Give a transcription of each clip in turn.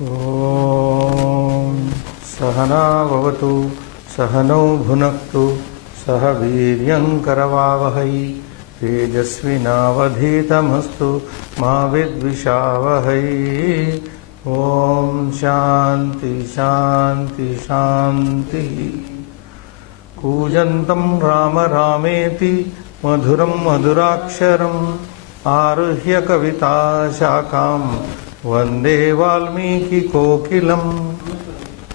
ॐ सहना भवतु सहनौ भुनक्तु सह वीर्यं करवावहै तेजस्विनावधीतमस्तु मा विद्विषावहै। ॐ शान्ति शान्ति शान्तिः। कूजन्तं राम रामेति मधुरं मधुराक्षरम् आरुह्य कविता शाखां वंदे वाल्मीकि कोकिलम्।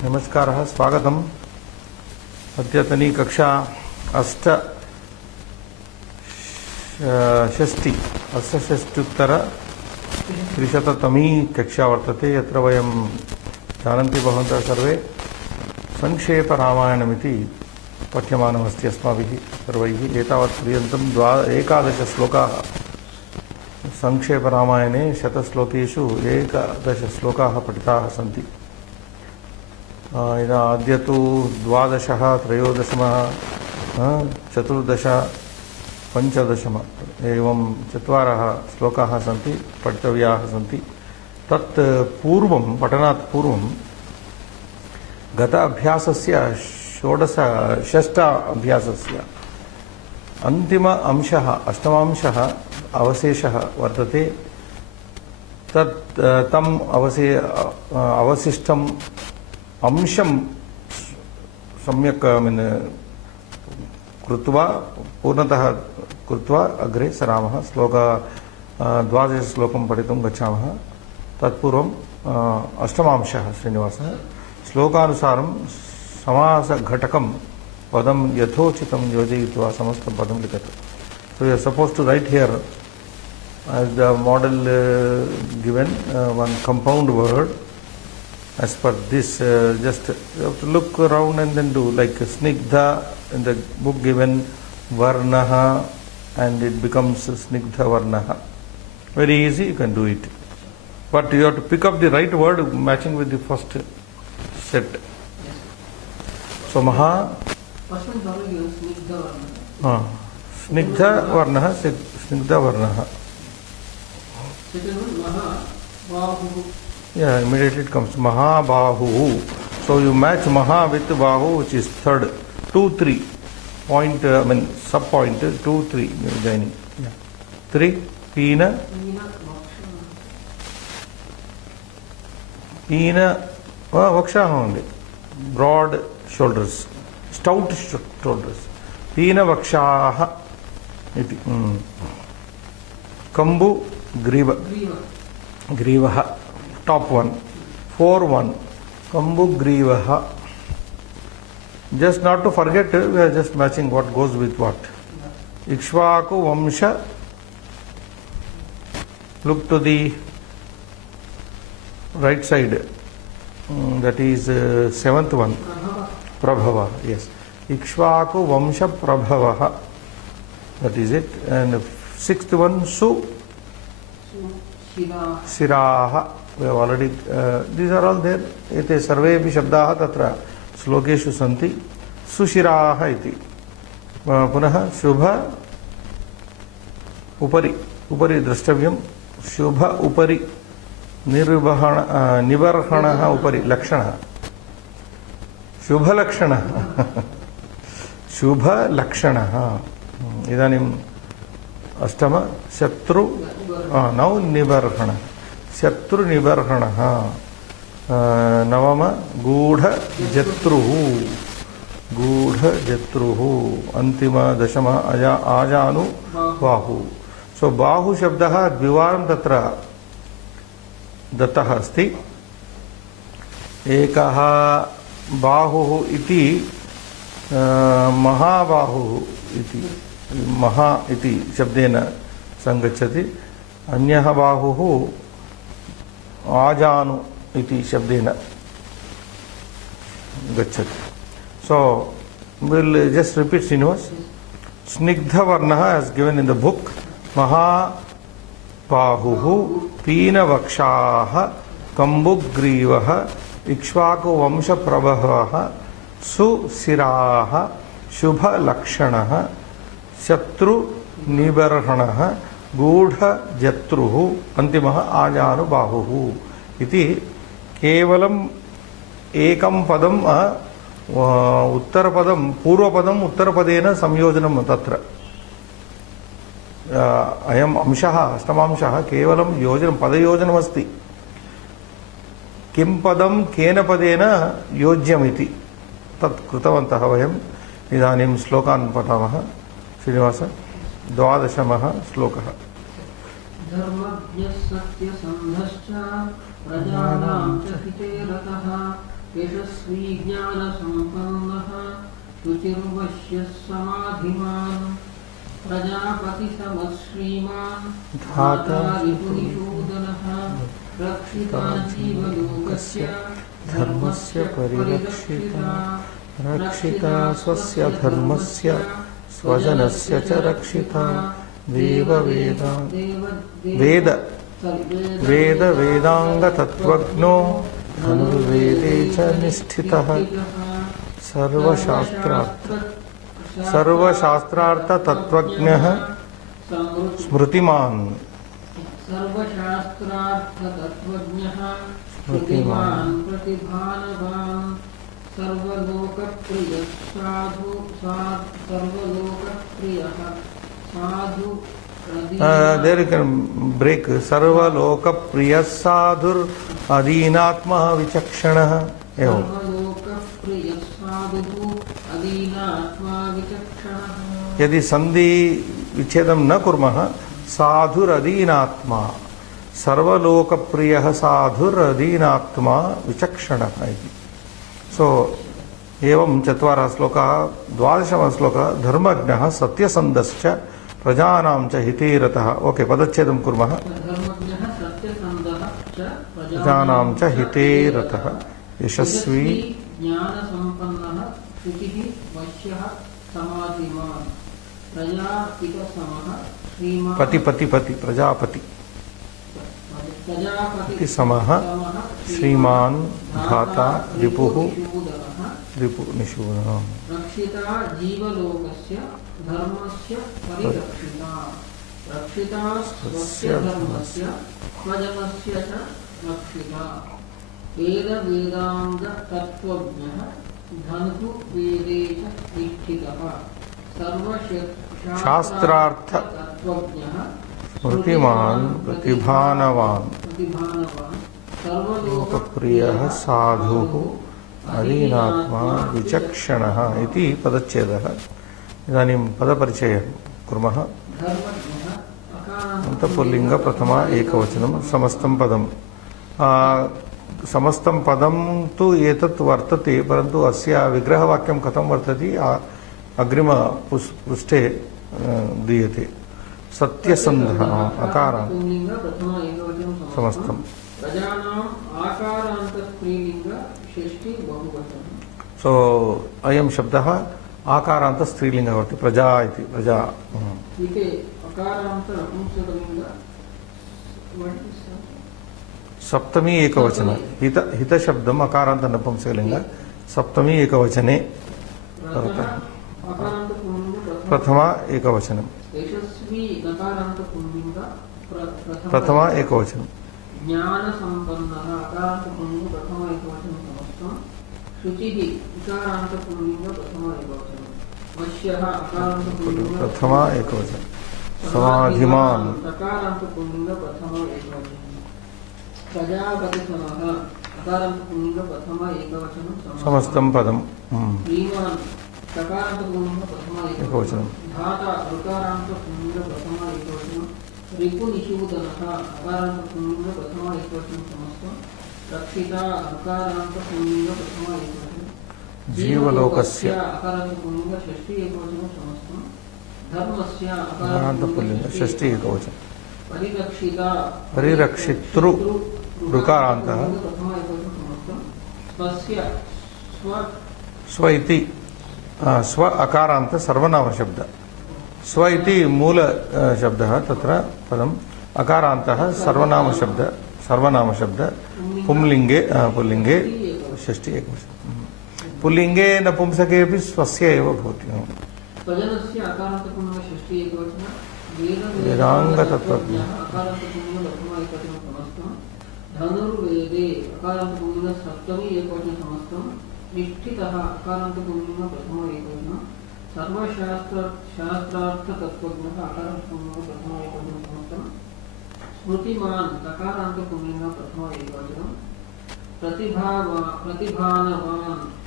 नमस्कारः, स्वागतम्। अद्यतनी कक्षा अष्टषष्ट्युत्तरत्रिशततमी कक्षा वर्तते। यत्र वयं जानन्ति भवन्तः सर्वे संक्षेपरामायणमिति पठ्यमानमस्ति अस्माभिः सर्वैः। एतावत्पर्यन्तं 11 श्लोकाः संक्षेपरामायणे 100 श्लोकेषु 11 श्लोकाः पठिताः सन्ति। अद्य तु 12, 13, 14, 15 एवं 4 श्लोकाः सन्ति, पठितव्याः सन्ति। तत् पूर्वं, पठनात् पूर्वं गत अभ्यासस्य 6 अभ्यासस्य अन्तिम अंशः, अष्टमांशः अवशेषः वर्तते। तम् अवशिष्टम् अंशं सम्यक् कृत्वा पूर्णतः कृत्वा अग्रे सरामः। 12 श्लोकं पठितुं गच्छामः। तत्पूर्वम् अष्टमांशः श्रीनिवासः श्लोकानुसारं समासघटकं पदं यथोचितं योजयित्वा समस्तं पदं लिखतु। So you are supposed to write here as the model given one compound word as per this. Just you have to look around and then do, like snigdha in the book given varnaha, and it becomes snigdha varnaha. Very easy, you can do it. But you have to pick up the right word matching with the first set. So maha. First one snigdha varnaha. Snigdha varnaha, snigdha varnaha. Second one, mahabahu. Yeah, immediately it comes mahabahu. So you match maha with bahu, which is third. 2, 3 point, sub point 2, 3 joining. Yeah. 3 pina. Pina vaksha only. Broad shoulders, stout shoulders. Pina vakshaha. Kambu griva. Grivaha. Top one. 4, 1. Kambu grivaha. Just not to forget, we are just matching what goes with what. Ikshvaku Vamsha. Look to the right side. That is 7th one. Prabhava. Yes. Ikshvaku Vamsha Prabhavaha. That is it. And 6th one, Siraha. We have already, these are all there. Ete sarvepi shabdaha tatra slokeshu santi. Sushiraha iti. Punaha Shubha Upari. Upari drashtavyam. Shubha Upari. Nivarhanaha Upari. Lakshana. Shubha Lakshana. Shubha Lakshana. Idanim Ashtama Shatru. Now Nivarhana. Shatru Nivarhana. Navama Gudha Jatruhu. Gudha Jatruhu. Antima Dashama Ajanu Bahu. So Bahu Shabdaha Dvivaram Tatra Dattaha Asti. Ekaha Bahu iti Mahabahu iti. Maha iti Shabdena Sangachati. Anyaha Bahu Ajanu iti Shabdena Gachati. So we'll just repeat Srinivas. Snigdha Varnaha as given in the book. Maha Bahuhu Pina Vakshaha Kambugrivaha Ikshvaku Vamsha Prabhavaha Susiraha Shubha Lakshanaha Shatru Nibarhanaha Gudha Jatruhu Antimaha Ajanu Bahuhu iti केवलम् एकं पदम् उत्तरपदं पूर्वपदम् उत्तरपदेन संयोजनं तत्र अयम् अंशः अष्टमांशः केवलं योजनं पदयोजनमस्ति किं पदं केन पदेन योज्यमिति तत् कृतवन्तः वयम् इदानीं श्लोकान् पठामः श्रीनिवास 12मः श्लोकः धर्मज्ञः सत्यसन्धश्च प्रजानां च हिते रतः यशस्वी ज्ञानसम्पन्नः शुचिर्वश्यः समाधिमान् प्रजापतिसमः श्रीमान् धाता ऋतुनिषूदनः रक्षिता जीवलोकस्य धर्मस्य परिरक्षिता रक्षिता स्वस्य धर्मस्य स्वजनस्य च रक्षिता वेद वेदांगतत्त्वज्ञो धनुर्वेदे च निष्ठितः सर्वशास्त्रार्थतत्त्वज्ञः स्मृतिमान् प्रतिभानवान् सर्वलोकप्रियः साधु there you can break सर्वलोकप्रियः साधुर् अदीनात्मः विचक्षणः एवं सर्वलोकप्रियः साधुः अदीनात्मा विचक्षणः यदि संधि विच्छेदं न कुर्मः साधुरदीनात्मा सर्वलोकप्रियः साधुरदीनात्मा विचक्षणः इति सो एवं चत्वारः श्लोकाः 12मः श्लोकः धर्मज्ञः सत्यसन्धश्च प्रजानां च हिते रतः ओके पदच्छेदं कुर्मः धर्मज्ञः सत्यसन्धः च प्रजानां च हिते रतः यशस्वी ज्ञानसम्पन्नः शुचिः वश्यः समाधिमान् प्रजापितसमः श्रीमान् पति प्रजापति समः श्रीमान् धाता रिपुः रिपुनिषूदनः रक्षिता जीवलोकस्य धर्मस्य परिरक्षिता रक्षिता स्वस्य धर्मस्य स्वजनस्य च रक्षिता वेदांगतत्त्वज्ञः धनुर्वेदे च निष्ठितः सर्वशास्त्रार्थतत्त्वज्ञः स्मृतिमान् प्रतिभानवान् सर्वलोकप्रियः साधुः अदीनात्मा विचक्षणः इति पदच्छेदः इदानीं पदपरिचयं कुर्मः अन्तपुल्लिङ्ग प्रथमा एकवचनं समस्तं पदं समस्तं पदं तु एतत् वर्तते परन्तु अस्य विग्रहवाक्यं कथं वर्तते अग्रिम पृष्ठे दीयते सत्यसन्धः अकारान्त समस्तम् सो अयं शब्दः आकारान्त स्त्रीलिङ्गः भवति प्रजा इति प्रजा सप्तमी एकवचन हित शब्दम् अकारान्त नपुंसकलिङ्ग सप्तमी एकवचने प्रथमा एकवचनं प्रथमा एकवचनं ज्ञानसम्पन्नः अकारान्तपुल्लिङ्ग प्रथमा एकवचनं समस्तं शुचिः इकारान्तपुल्लिङ्ग प्रथमा एकवचनं वश्यः अकारान्तपुल्लिङ्ग प्रथमा एकवचनं समाधिमान् अकारान्तपुल्लिङ्ग प्रथमा एकवचनं प्रजापतिसमः अकारान्तपुल्लिङ्ग प्रथमा एकवचनं समस्तं पदं श्रीमान् सकारान्तपुल्लिङ्ग प्रथमा एकवचनं धाता ऋकारान्तपुल्लिङ्ग प्रथमा एकवचनं रिपुनिषूदनः अकारान्तपुल्लिङ्ग प्रथमा एकवचनं समस्तं रक्षिता अकारान्तपुल्लिङ्ग प्रथमा एकवचनं जीवलोकस्य अकारान्तपुल्लिङ्ग षष्ठी एकवचनं समस्तं धर्मस्य अकारान्तपुल्लिङ्ग षष्ठी एकवचनं परिरक्षिता परिरक्षितृ ऋकारान्तः प्रथमा एकवचनं समस्तं स्वस्य स्व इति स्व अकारान्त सर्वनाम शब्द स्व इति मूल शब्दः तत्र पदम् अकारान्तः सर्वनाम शब्द पुंलिङ्गे पुल्लिङ्गे षष्ठी एकवचनं पुल्लिङ्गे नपुंसके अपि स्वस्य एव भवति स्वजनस्य अकारान्तपुल्लिङ्ग षष्ठी एकवचनं वेदांगतत्त्वज्ञः अकारान्तपुल्लिङ्ग प्रथमा एकवचनं समस्तं धनुर्वेदे अकारान्तपुल्लिंग सप्तमी एकवचन समस्तम निष्ठितः अकारान्तपुल्लिंग प्रथम एकवचन सर्वशास्त्रार्थ तत्वज्ञः अकारान्तपुल्लिंग प्रथम एकवचन समस्तम स्मृतिमान् तकारान्तपुल्लिंग प्रथम एकवचन प्रतिभानवान्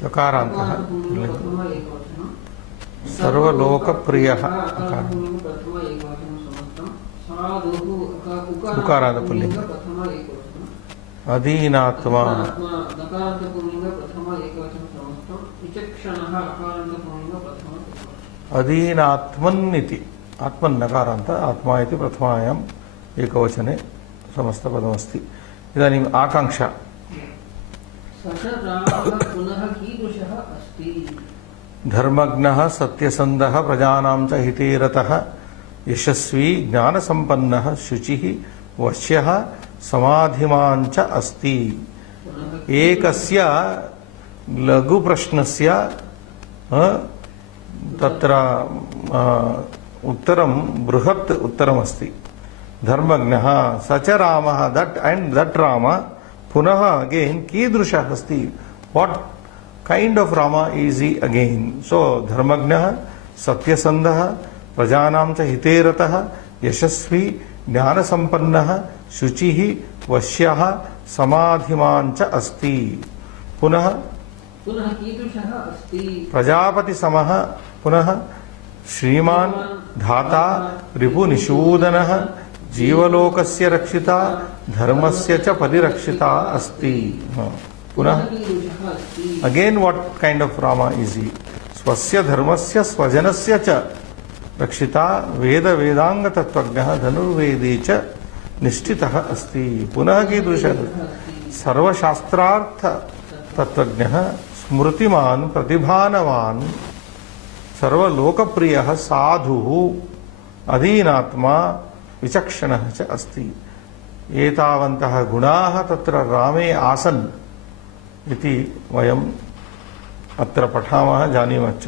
तकारान्तः पुल्लिंग प्रथम एकवचन सर्वलोकप्रियः अकारान्तपुल्लिंग प्रथम एकवचन समस्तम साधुः उकारान्तपुल्लिंग प्रथम एकवचन अधीनात्मा दकारान्तपुल्लिंग प्रथम एकवचन समस्तम विचक्षणः अकारान्तपुल्लिंग प्रथम एकवचन अधीनात्मन् इति आत्मन् नकारान्त आत्मा इति प्रथमायाम् एकवचने समस्तपदमस्ति। इदानीम् आकाङ्क्षा स च रामः पुनः कीदृशः अस्ति धर्मज्ञः सत्यसन्धः प्रजानां च हिते रतः यशस्वी ज्ञानसम्पन्नः शुचिः वश्यः समाधिमान् च अस्ति। एकस्य लघुप्रश्नस्य तत्र उत्तरं बृहत् उत्तरमस्ति। धर्मज्ञः स च रामः दट् राम पुनः अगेन कीदृशः अस्ति what kind of Ram is he again. So धर्मज्ञः सत्यसन्धः प्रजानां च हिते रतः यशस्वी ज्ञानसम्पन्नः शुचिः वश्यः समाधिमान् च अस्ति। पुनः कीदृशः अस्ति प्रजापतिसमः पुनः श्रीमान् धाता रिपुनिषूदनः जीवलोकस्य रक्षिता धर्मस्य च परिरक्षिता अस्ति। पुनः again what kind of Rama is he स्वस्य धर्मस्य स्वजनस्य च रक्षिता वेद वेदांग तत्वज्ञः धनुर्वेदे च निष्ठितः अस्ति। पुनः कीदृशः सर्वशास्त्रार्थ तत्वज्ञः स्मृतिमान् प्रतिभानवान् सर्वलोकप्रियः साधुः अधीनात्मा विचक्षणः च अस्ति। एतावन्तः गुणाः तत्र रामे आसन् इति वयम् अत्र पठामः जानीमः च।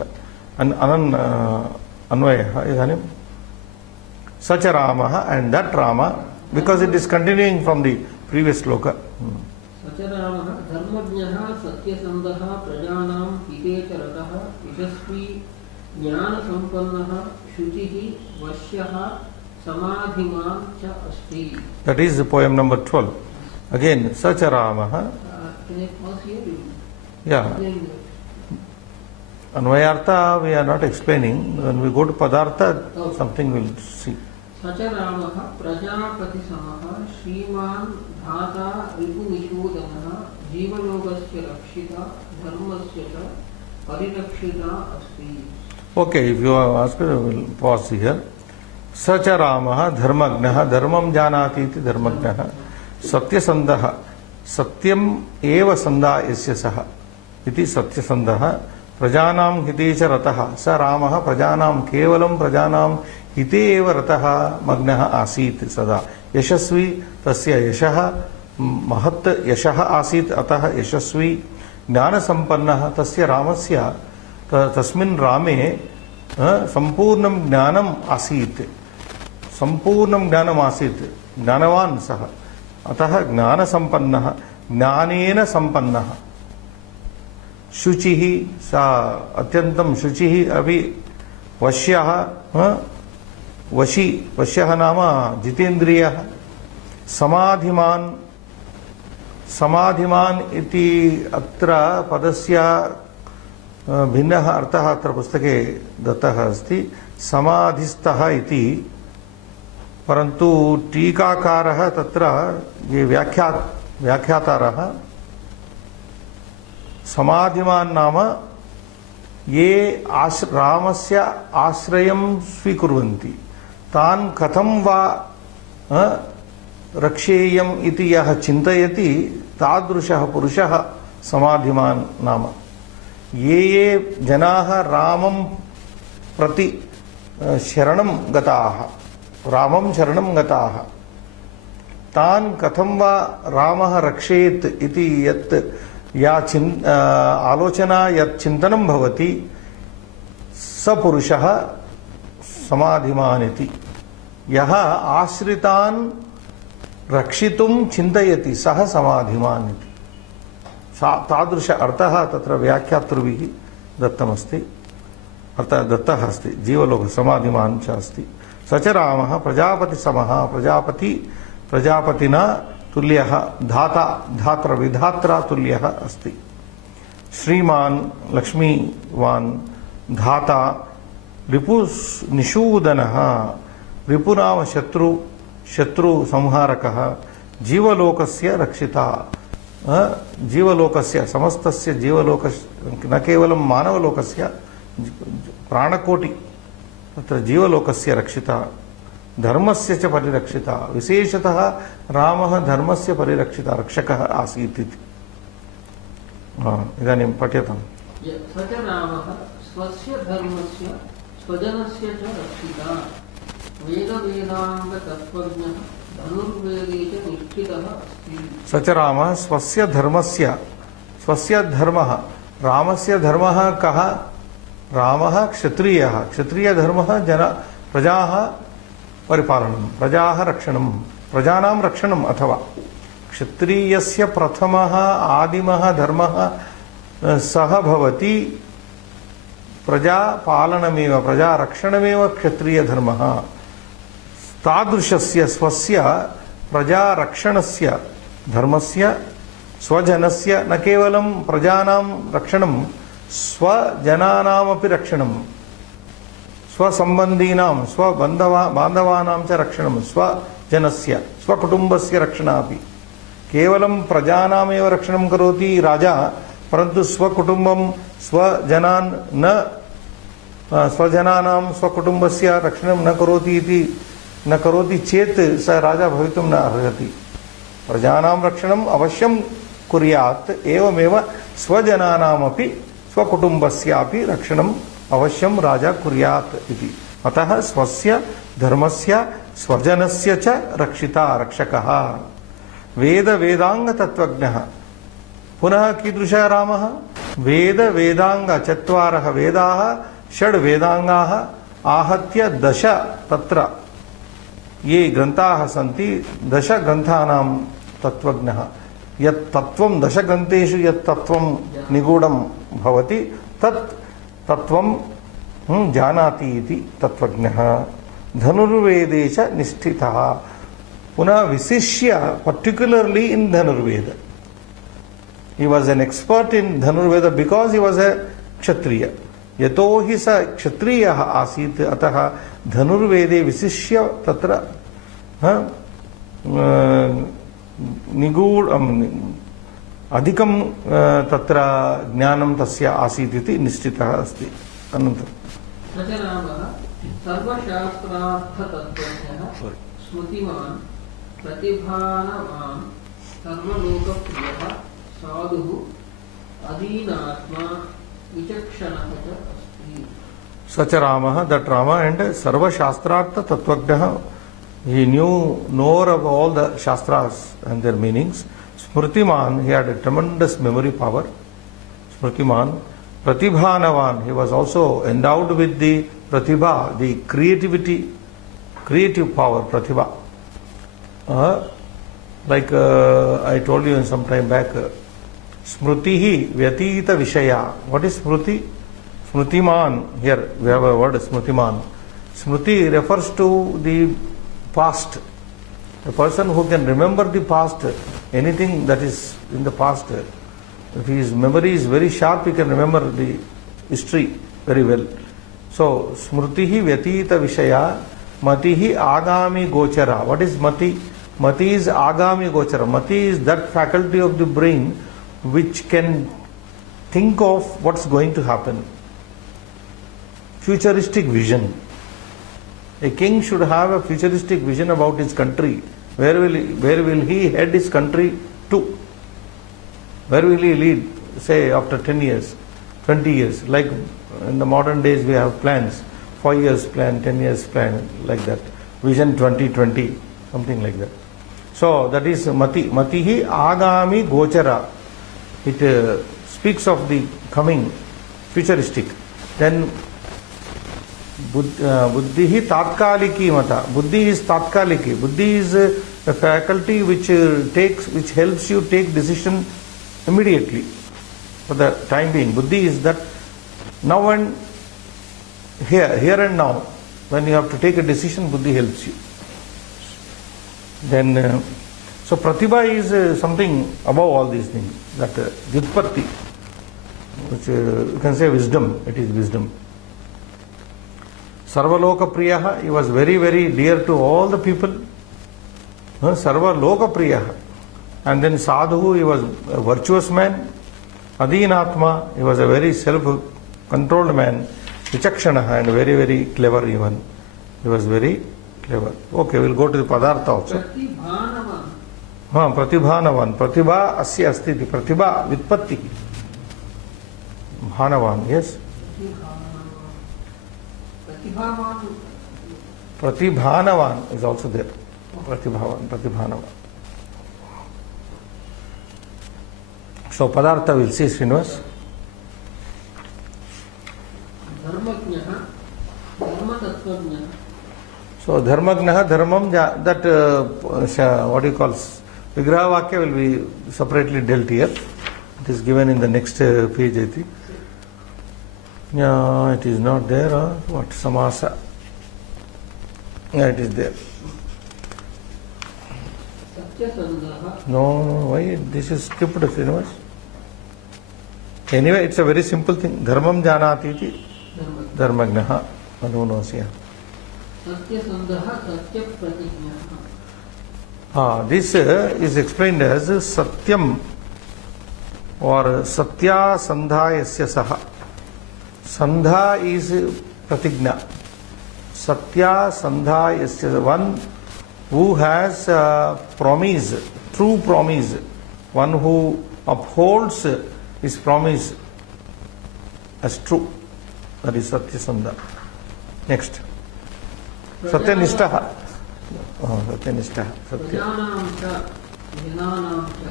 अन्वयः इदानीं स च रामः and that Ram because it is continuing from the previous श्लोक। स च रामः धर्मज्ञः सत्यसन्धः प्रजानां हिते च रतः यशस्वी ज्ञानसम्पन्नः शुचिः वश्यः समाधिमान् च अस्ति। That is poem number 12. Again, स च रामः. Can I pause here? Yeah. Anvayartha we are not explaining. When we go to Padartha, something we'll see. स च रामः प्रजापतिसमः श्रीमान् धाता रिपुनिषूदनः जीवलोकस्य रक्षिता धर्मस्य च परिरक्षिता अस्ति। Okay, if you ask, we'll pause here. स च रामः धर्मज्ञः धर्मं जानाति इति धर्मज्ञः सत्यसन्धः सत्यम् एव सन्धा यस्य सः इति सत्यसन्धः प्रजानां हिते च रतः स रामः प्रजानां केवलं प्रजानां हिते एव रतः मग्नः आसीत् सदा यशस्वी तस्य यशः महत् यशः आसीत् अतः यशस्वी ज्ञानसम्पन्नः तस्य रामस्य तस्मिन् रामे संपूर्णं ज्ञानम् आसीत् संपूर्णं ज्ञानम् आसीत् ज्ञानवान् सः अतः ज्ञानसम्पन्नः ज्ञानेन सम्पन्नः शुचिः सा अत्यन्तं शुचिः अपि वश्यः वश्यः नाम जितेन्द्रियः समाधिमान् समाधिमान् इति अत्र पदस्य भिन्नः अर्थः अत्र पुस्तके दत्तः अस्ति समाधिस्थः इति परन्तु टीकाकारः तत्र ये व्याख्यातारः समाधिमान् नाम ये रामस्य आश्रयं स्वीकुर्वन्ति तान् कथं वा रक्षेयम् इति यः चिन्तयति तादृशः पुरुषः समाधिमान् नाम ये जनाः रामं प्रति शरणं गताः रामं शरणं गताः तान् कथं वा रामः रक्षेत् इति यत् या आलोचना यत् चिन्तनं भवति स पुरुषः समाधिमान् इति यः आश्रितान् रक्षितुं चिन्तयति सः समाधिमान् इति तादृश अर्थः तत्र व्याख्यातृभिः दत्तमस्ति, अर्थः दत्तः अस्ति। जीवलोक समाधिमान् च अस्ति। स च रामः प्रजापतिसमः, प्रजापतिना तुल्यः, धाता धात्र विधात्रा तुल्यः अस्ति। श्रीमान् लक्ष्मीवान्, धाता रिपुनिषूदनः, रिपुनाम शत्रु संहारकः, जीवलोकस्य रक्षिता, जीवलोकस्य समस्तस्य जीवलोकस्य न केवलं मानवलोकस्य प्राणकोटि तत्र जीवलोकस्य रक्षिता, धर्मस्य च परिरक्षिता, विशेषतः रामः धर्मस्य परिरक्षिता रक्षकः आसीत् इति। इदानीं पठ्यताम्। स च रामः स्वस्य धर्मस्य स्वजनस्य च रक्षिता, वेदवेदाङ्गतत्त्वज्ञः, धनुर्वेदे च निष्ठितः अस्ति। स च रामः स्वस्य धर्मस्य, स्वस्य धर्मः, रामस्य धर्मः कः? रामः क्षत्रियः, क्षत्रियधर्मः प्रजाः परिपालनं, प्रजाः रक्षणं, प्रजानां रक्षणम्, अथवा क्षत्रियस्य प्रथमः आदिमः धर्मः सः भवति प्रजापालनमेव, प्रजारक्षणमेव क्षत्रियधर्मः। तादृशस्य स्वस्य प्रजारक्षणस्य धर्मस्य स्वजनस्य न केवलं प्रजानां रक्षणं, स्वजनानामपि रक्षणं, स्वसम्बन्धीनां स्वबान्धवानां च रक्षणं, स्वजनस्य स्वकुटुम्बस्य रक्षणापि। केवलं प्रजानामेव रक्षणं करोति राजा, परन्तु स्वकुटुम्बं स्वजनान् न, स्वजनानां स्वकुटुम्बस्य रक्षणं न करोति चेत् स राजा भवितुं न अर्हति। प्रजानां रक्षणम् अवश्यं कुर्यात्, एवमेव स्वजनानामपि स्वकुटुम्बस्यापि रक्षणम् अवश्यं राजा कुर्यात् इति। अतः स्वस्य धर्मस्य स्वजनस्य च रक्षिता रक्षकः। वेद वेदांग तत्त्वज्ञः, पुनः कीदृशः रामः? वेद वेदांग चत्वारः वेदाः, षड् वेदांगाः आहत्य 10 तत्र ये ग्रन्थाः सन्ति, 10 ग्रन्थानां तत्त्वज्ञः। यत् तत्त्वं 10 ग्रन्थेषु यत् तत्त्वं निगूढं भवति तत् तत्त्वं जानाति इति तत्त्वज्ञः। धनुर्वेदे च निष्ठितः, पुनः विशिष्य particularly in Dhanurveda. He was an expert in Dhanurveda because he was a Kshatriya. यतो हि स क्षत्रियः आसीत्, अतः धनुर्वेदे विशिष्य तत्र अधिकं तत्र ज्ञानं तस्य आसीत् इति निश्चितः अस्ति। अनन्तरं सर्वशास्त्रार्थतत्त्वज्ञः, स्मृतिमान्, प्रतिभावान्, सर्वलोकप्रियः, साधुः, अधीनात्मा, विचक्षणः च अस्ति। स च रामः, that Rama, and सर्वशास्त्रार्थ तत्त्वज्ञः, he knew of all the shastras and their meanings. Smritiman, he had a tremendous memory power. Smritiman, Pratibhanavan, he was also endowed with the pratibha, the creative power, pratibha. Like I told you some time back, Smritihi Vyatita Vishaya. What is Smriti? Smritiman, here we have a word, Smritiman. Smriti refers to the past. A person who can remember the past, anything that is in the past. If his memory is very sharp, he can remember the history very well. So, Smritihi Vyatita Vishaya, Matihi Agami Gochara. What is Mati? Mati is Agami Gochara. Mati is that faculty of the brain which can think of what's going to happen. Futuristic vision. A king should have a futuristic vision about his country. Where will he head his country to? Where will he lead, say, after 10 years, 20 years? Like in the modern days we have plans, 5 years plan, 10 years plan, like that. Vision 2020, something like that. So that is Mati. Matihi Agami Gochara. It speaks of the coming, futuristic. Then Buddhihi Tatkaliki Mata. Buddhi is Tatkaliki. Buddhi is a faculty which helps you take decision immediately for the time being. Buddhi is that now and here and now, when you have to take a decision, buddhi helps you. Then, so pratibha is something above all these things. That vyutpatti, which you can say wisdom. It is wisdom. Sarvaloka priyaha, he was very, very dear to all the people. Sarvaloka priyaha. And then sadhu, he was a virtuous man. Adhinatma, he was a very self-controlled man. Vichakshana, and very, very clever even. He was very clever. Okay, we'll go to the Padartha also. Pratibhanavan. Pratibha asya asti. Pratibha vitpatti. Bhanavan, yes. Pratibhanavan is also there. Pratibhanavan. So Padartha we'll see, Srinivas. So Dharmagnaha, Dharmam, that what you call Vigraha Vakya will be separately dealt here. It is given in the next page, I think. Yeah, it is not there. What? Samasa. Yeah, it is there. No, why? This is skipped, Srinivas. Anyway, it's a very simple thing. Dharmam janati iti dharmagnaha anunosya. This is explained as satyam or satya sandhayasya saha. Sandha is pratigna. Satya sandhayasya, one who has promise, true promise, one who upholds his promise as true. That is Satya Sandha. Next. Satyanishtaha. Satyanishtaha. Satya.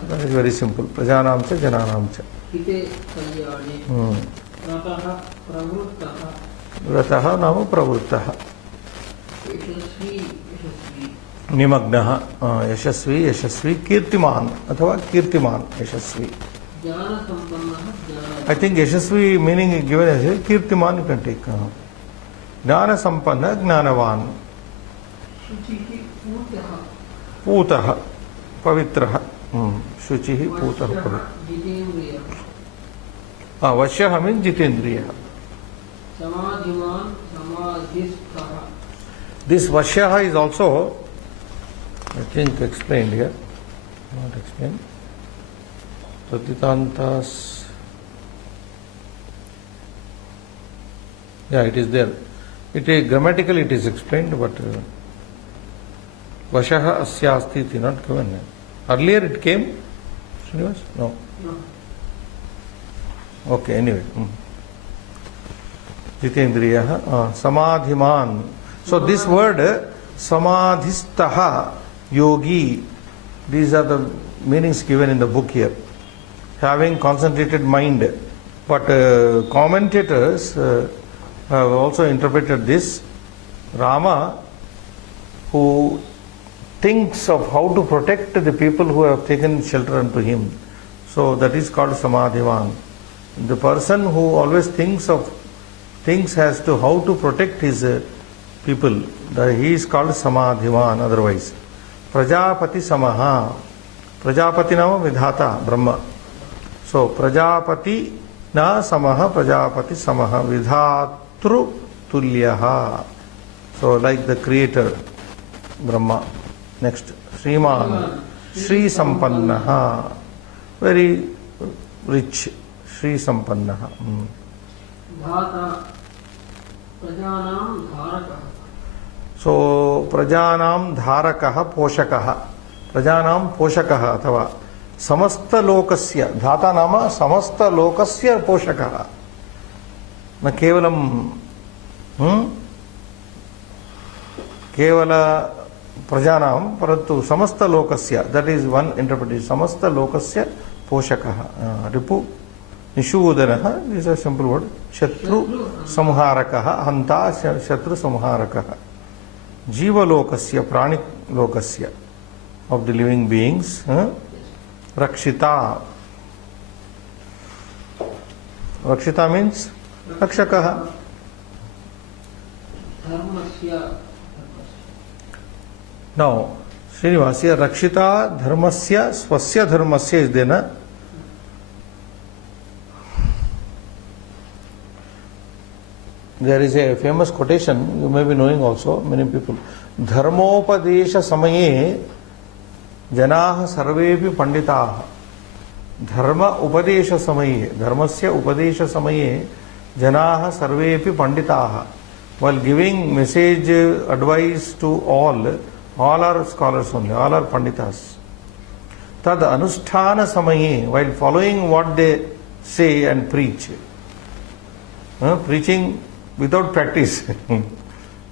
That is very simple. Prajanam cha jananam cha. Vrataha nama pravruttaha. Nimagnaha. Yashasvi, Yashasvi, Kirtiman. Athava Kirtiman, Yashasvi. I think Yashasvi meaning given as Kirtiman you can take. Jnana Sampanna, Jnanavan. Putaha, Pavitraha. Shuchihi, Putaha, Pavitra. Vashyaha means Jitendriya. This Vashyaha is also, I think, explained here. Not explained. Pratitantas. Yeah, it is there. Grammatically it is explained, but Vashaha asyasti is not given. Earlier it came. Srinivas? No. Okay, anyway. Jitendriya. Samadhiman. So this word samadhistaha, yogi, these are the meanings given in the book here. Having concentrated mind. But commentators have also interpreted this. Rama, who thinks of how to protect the people who have taken shelter unto him. So that is called Samadhivan. The person who always thinks as to how to protect his people, he is called Samadhivan otherwise. Prajapati Samaha. Prajapati nama Vidhata, Brahma. So Prajapati na Samaha, Prajapati Samaha, Vidhatru Tulyaha. So like the creator, Brahma. Next, Sriman, Sri Sampannaha. Very rich, Sri Sampannaha. Dhata, Prajanam Dharakaha. So Prajanam Dharakaha Poshakaha. Prajanam Poshakaha athava Samasta Lokasya. Dhata nama Samasta Lokasya Poshakaha. Na kevalam Kevala Prajanam Parantu Samasta Lokasya. That is one interpretation. Samasta Lokasya Poshakaha. Ripu Nishudanaha. This is a simple word. Shatru Samharakaha. Hanta Shatru Samharakaha. Jiva Lokasya, Prani Lokasya. of the living beings. Rakshita. Rakshita means Rakshakah. Dharmasya. Now, Srinivas, here Rakshita Dharmasya Swasya Dharmasya is there, na? There is a famous quotation, you may be knowing also, many people. Dharmopadesha samaye janaah sarvepi panditaah. Dharma upadesha samaye, dharmasya upadesha samaye janaah sarvepi panditaah. While giving message, advice to all are scholars only, all are panditas. Tad anusthana samaye, while following what they say and preach. Preaching without practice.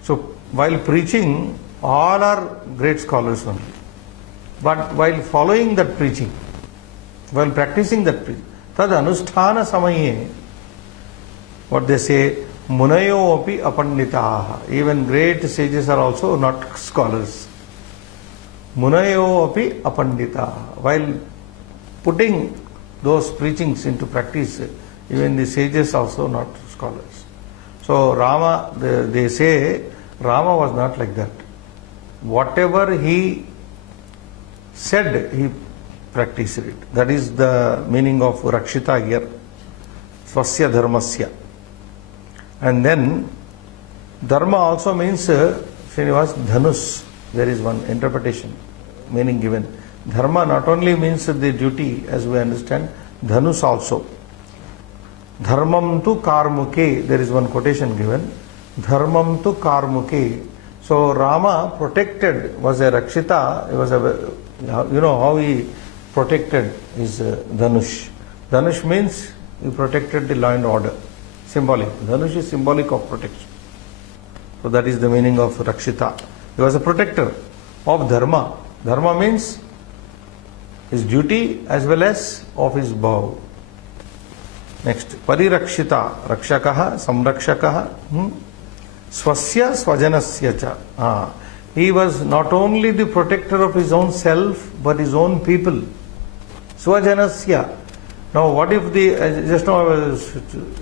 So while preaching, all are great scholars only. But while following that preaching, while practicing that preaching, tad anusthana samaye, what they say, munayo api apanditaah. Even great sages are also not scholars. Munayo api apanditaah. While putting those preachings into practice, even the sages also not scholars. So Rama, they say Rama was not like that. Whatever he said, he practiced it. That is the meaning of Rakshita here. Swasya Dharmasya. And then Dharma also means Srinivas Dhanus. There is one interpretation, meaning given. Dharma not only means the duty as we understand, Dhanus also. Dharmam tu karmuke, there is one quotation given. Dharmam tu karmuke. So Rama protected, was a Rakshita, he was a, you know how he protected his Dhanush. Dhanush means he protected the law and order. Symbolic. Dhanush is symbolic of protection. So that is the meaning of Rakshita. He was a protector of Dharma. Dharma means his duty as well as of his vow. Next, Parirakshita, Rakshakaha, Samrakshakaha, Swasya Swajanasya cha. He was not only the protector of his own self, but his own people. Swajanasya. Now, what if just now I was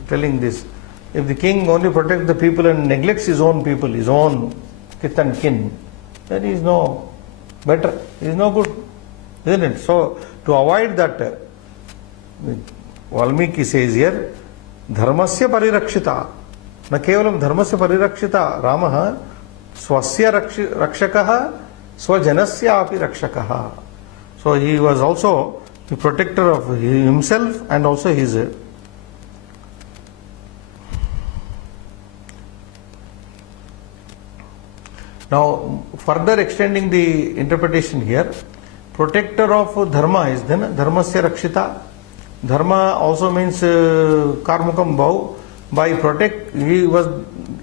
telling this, if the king only protects the people and neglects his own people, his own kith and kin, then he is no better, he is no good, isn't it? So, to avoid that, Valmiki says here, Dharmasya Parirakshita. Na kevalam Dharmasya Parirakshita, Ramaha, Swasya Rakshakaha, Swajanasya api Rakshakaha. So he was also the protector of himself and also his. Now, further extending the interpretation here, protector of Dharma is then Dharmasya Rakshita. Dharma also means karmukam bhav. By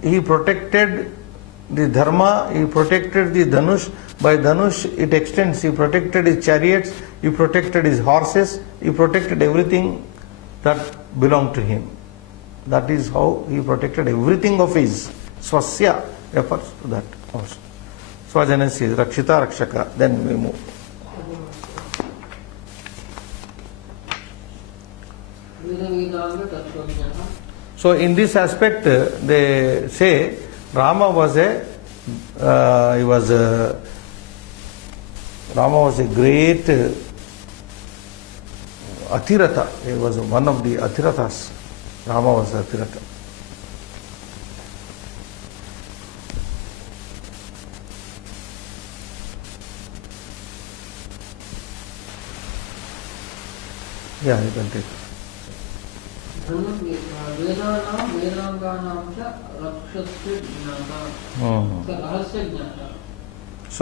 he protected the Dharma, he protected the Dhanush. By Dhanush it extends, he protected his chariots, he protected his horses, he protected everything that belonged to him. That is how he protected everything of his. Swasya refers to that also. Swajanasya is Rakshita Rakshaka. Then we move. So in this aspect, they say Rama was a great Atirata. He was one of the Atiratas. Rama was Atirata. Yeah, you can take it. So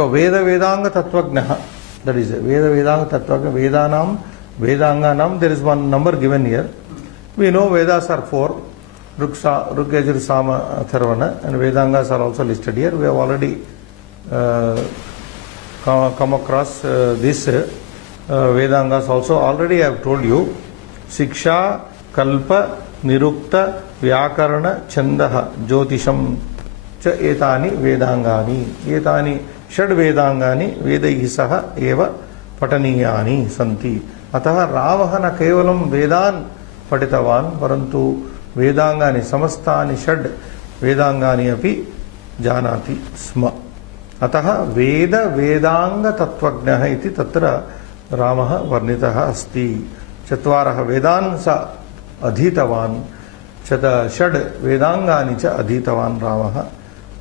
Veda Vedanga Tatvagnaha, that is Veda Vedanga Tatvagna, Vedanam, Vedanganam, there is one number given here. We know Vedas are 4, Ruk, Yajur, Sama, Atharvana, and Vedangas are also listed here. We have already come across this Vedangas also. Already I have told you, Siksha, Kalpa, Nirukta, Vyakarana, Chandaha, Jyotisham cha etani Vedangani. Etani षड् वेदांगानि वेदैः सह एव पठनीयानि सन्ति। अतः रामः न केवलं वेदान् पठितवान् परन्तु वेदांगानि समस्तानि षड् वेदांगानि अपि जानाति स्म। अतः वेद वेदांग तत्त्वज्ञः इति तत्र रामः वर्णितः अस्ति। चत्वारः वेदान् स अधीतवान्, षड् वेदांगानि च अधीतवान् रामः,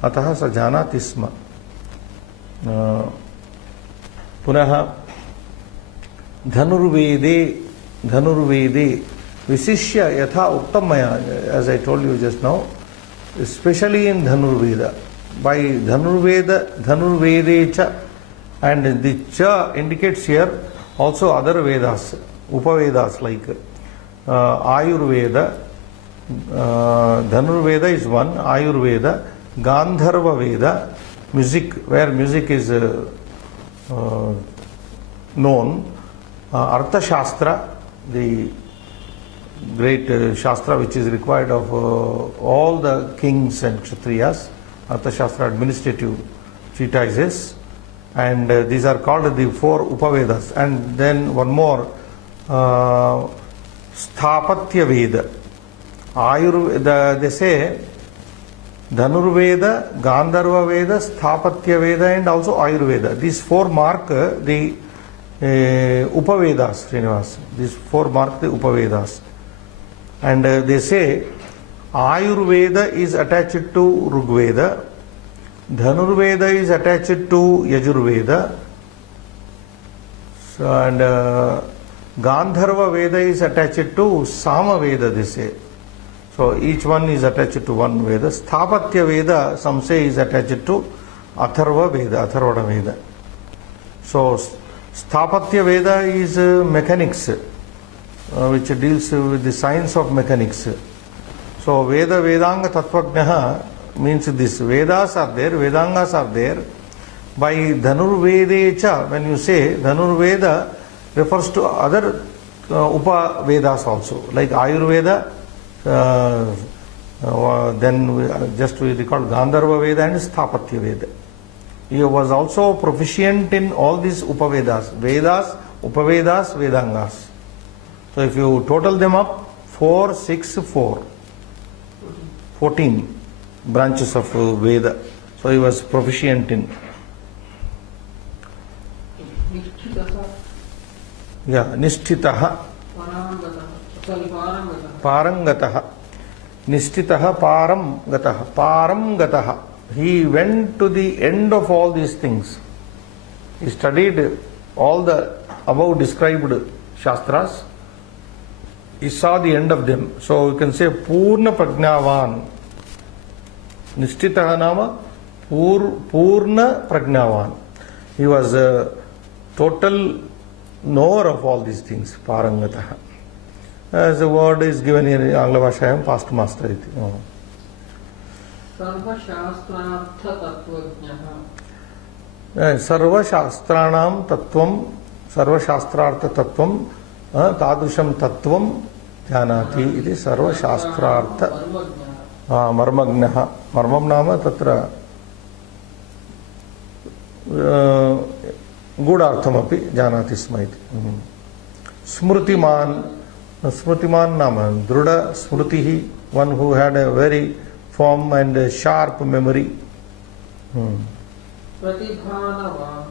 अतः स जानाति स्म। पुनः धनुर्वेदे विशिष्य यथा उक्तं मया, as I told you just now, especially in Dhanurveda. By Dhanurvede cha, and the cha indicates here also other Vedas, Upavedas like Ayurveda. Dhanurveda is one, Ayurveda, Gandharva Veda, music, where music is known, Arthashastra, the great Shastra which is required of all the kings and Kshatriyas, Arthashastra administrative treatises, and these are called the four Upavedas. And then one more, Sthapatya Veda. Ayurveda, they say Dhanurveda, Gandharva Veda, Sthapatya Veda, and also Ayurveda. These four mark the Upavedas, Srinivas. These four mark the Upavedas. And they say Ayurveda is attached to Rigveda, Dhanurveda is attached to Yajurveda, and Gandharva Veda is attached to Samaveda, they say. So each one is attached to one Veda. Sthapatya Veda, some say, is attached to Atharva Veda, Atharvana Veda. So Sthapatya Veda is mechanics, which deals with the science of mechanics. So Veda Vedanga Tattvajnaha means this. Vedas are there, Vedangas are there. By Dhanurvede cha, when you say Dhanurveda, refers to other Upavedas also, like Ayurveda, then we recall Gandharva Veda and Sthapatya Veda. He was also proficient in all these Upavedas, Vedas, Upavedas, Vedangas. So if you total them up, 4, 6, 4, 14 branches of Veda. So he was proficient in. Yeah, Nishtitaha. Parangataha. Nishtitaha Paramgataha. Paramgataha. He went to the end of all these things. He studied all the above described Shastras. He saw the end of them. So you can say Purna Prajnavan. Nishtitaha nama Purna Prajnavan. He was a total knower of all these things. Parangataha. As the word is given here in Angla Bhashayam, past master. Sarva Shastrartha Tattvajnaha. Sarva Shastranam Tattvam, Sarva Shastrartha Tattvam, Tadrusham Tattvam Jhanati. It is Sarva Shastrartha Marmagnaha. Marmam nama tatra Gudarthamapi Jhanati Smaiti. Smrutiman nama Druda Smrutihi, one who had a very firm and sharp memory. Pratibhanavan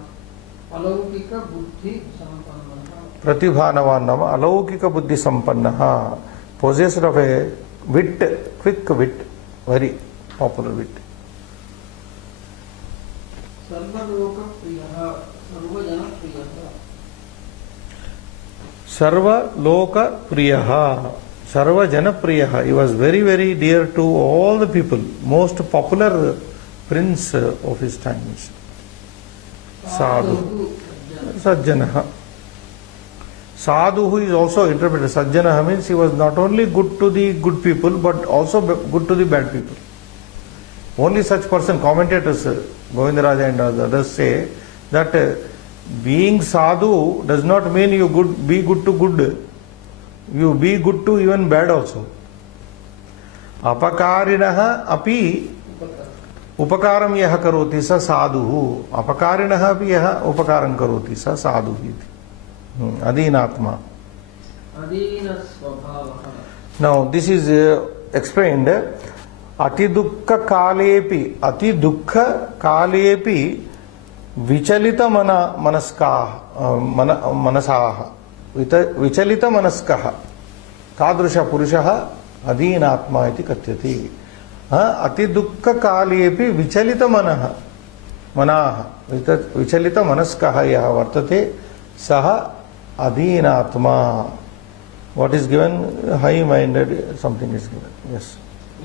Alaukika Buddhi Sampannaha. Pratibhanavan nama Alaukika Buddhi Sampannaha, possessed of a wit, quick wit, very popular wit. Sarvaloka Priyaha, Sarvajana Priyaha. Sarva Loka Priyaha, Sarva Jana Priyaha. He was very, very dear to all the people, most popular prince of his times. Sadhu. Sajjanaha. Sadhu is also interpreted. Sajjanaha means he was not only good to the good people but also good to the bad people. Only such person, commentators, Govindaraja and others say that being sadhu does not mean you be good to good. You be good to even bad also. Apakarinaha api उपकारं यः करोति स साधुः, अपकारिणः अपि यः उपकारं करोति स साधुः इति। अधीनात्मा। Now this is explained. अतिदुःख कालेपि विचलित मनसाः विचलित मनस्कः तादृश पुरुषः अधीनात्मा इति कथ्यते। अतिदुःख कालेपि विचलित मनाः विचलित मनस्कः यः वर्तते सः अधीनात्मा। What is given? High minded something is given. Yes.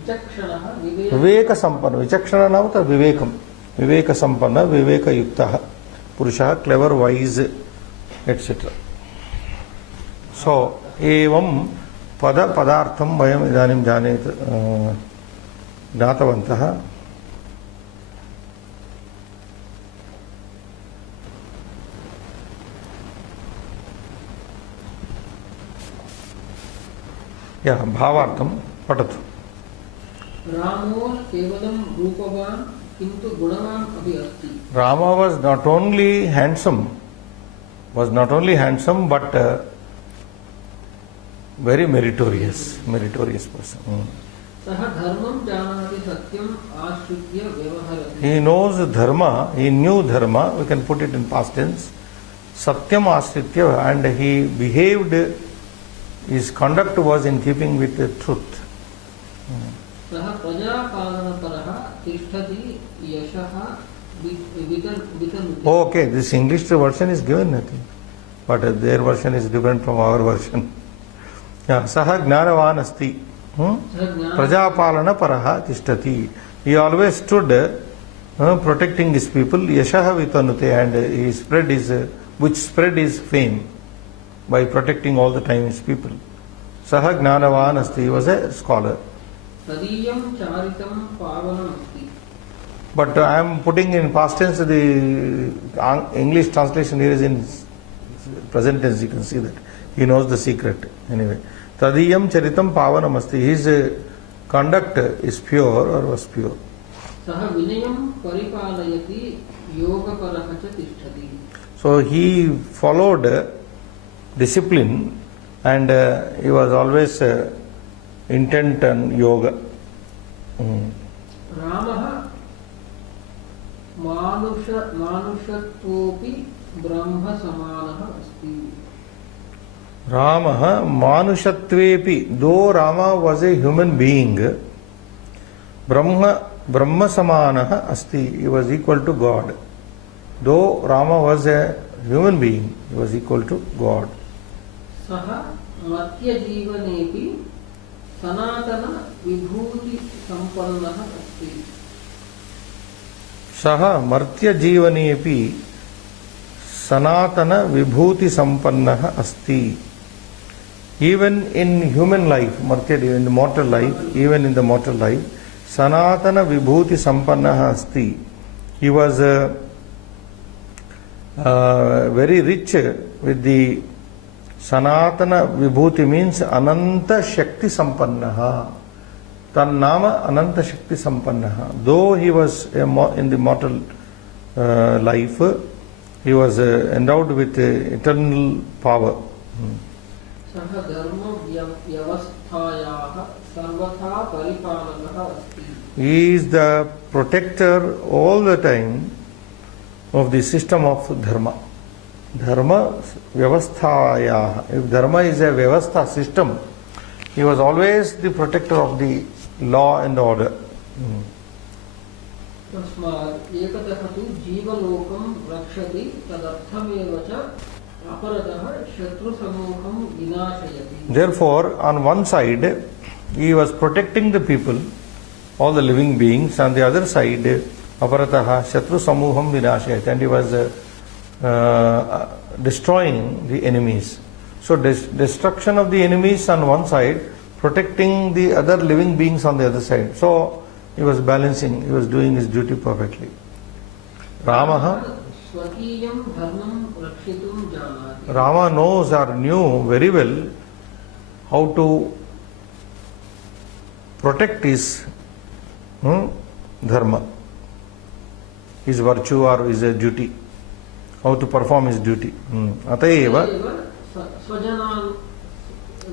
विवेक संपन्न, विचक्षण नाम तो विवेकम, विवेक संपन्न विवेक युक्तः पुरुषः, क्लेवर वाइज एटसेट्रा। सो एवं पदार्थं वयम् इदानीं ज्ञातवन्तः। या भावार्थं पठतु। रामो केवलं रूपवान् किन्तु गुणवान् अपि अस्ति। Rama was not only handsome, but very meritorious person. सः धर्मं जानाति सत्यम् आश्रित्य व्यवहरति। He knows dharma, he knew dharma, we can put it in past tense, satyam asritya, and he behaved, his conduct was in keeping with the truth. सः प्रजापालनपरः तिष्ठति यशः वितनुते। Okay, this English version is given nothing, but their version is different from our version. सः ज्ञानवान् अस्ति, प्रजापालनपरः तिष्ठति. He always stood protecting his people, यशः वितनुते, and he spread his fame by protecting all the time his people. सः ज्ञानवान् अस्ति, he was a scholar. तदीयं चारितं पावनमस्ति. But I am putting in past tense. The English translation here is in present tense. You can see that he knows the secret. Anyway, tadiyam charitam pavanamasti. His conduct is pure or was pure. सः विनयं परिपालयति योगपरः च तिष्ठति. So he followed discipline, and he was always intent on yoga. रामः मानुषत्वोपि ब्रह्म समानः अस्ति. Rama manushatvepi, though Rama was a human being, Brahma samanaha asti, he was equal to God. Though Rama was a human being, he was equal to God. सः मर्त्यजीवनेपि सनातन विभूति संपन्नः अस्ति. सः मर्त्यजीवनेपि सनातन विभूति संपन्नः अस्ति. Even in human life, in the mortal life, even in the mortal life, sanatana vibhuti sampannah asti. He was very rich with the sanatana vibhuti, means ananta shakti sampannah. Tannama ananta shakti sampannah. Though he was in the mortal life, he was endowed with eternal power. सः धर्म व्यवस्थायाः सर्वथा परिपालकः अस्ति. He is the protector all the time of the system of dharma. Dharma vyavasthayah. If dharma is a vyavastha system, he was always the protector of the law and order. तस्मात् एकतः तु जीवलोकं रक्षति तदर्थमेव च अपरतः शत्रुसमूहं विनाशयति. Therefore, on one side, he was protecting the people, all the living beings. On the other side, aparatah shatru samuham vinashayati, and he was destroying the enemies. So destruction of the enemies on one side, protecting the other living beings on the other side. So he was balancing, he was doing his duty perfectly. Rama knows or knew very well how to protect his dharma. his virtue or his duty, how to perform his duty. Atayeva स्वजनान्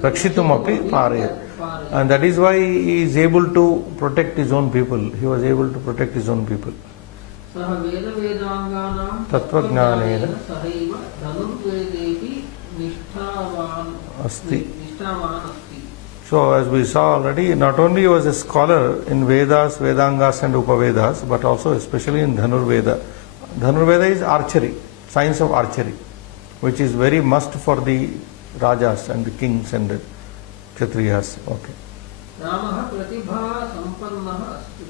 rakshitumapi parayat. And that is why he is able to protect his own people. He was able to protect his own people. सः वेदवेदाङ्गानां तत्त्वज्ञानेन सहैव धनुर्वेदेऽपि निष्ठावान् अस्ति. अस्ति. So as we saw already, not only he was a scholar in Vedas, Vedangas and Upavedas, but also especially in Dhanurveda. Dhanurveda is archery, science of archery, which is very must for the Rajas and the kings and the Kshatriyas. Okay. रामः प्रतिभा सम्पन्नः अस्ति.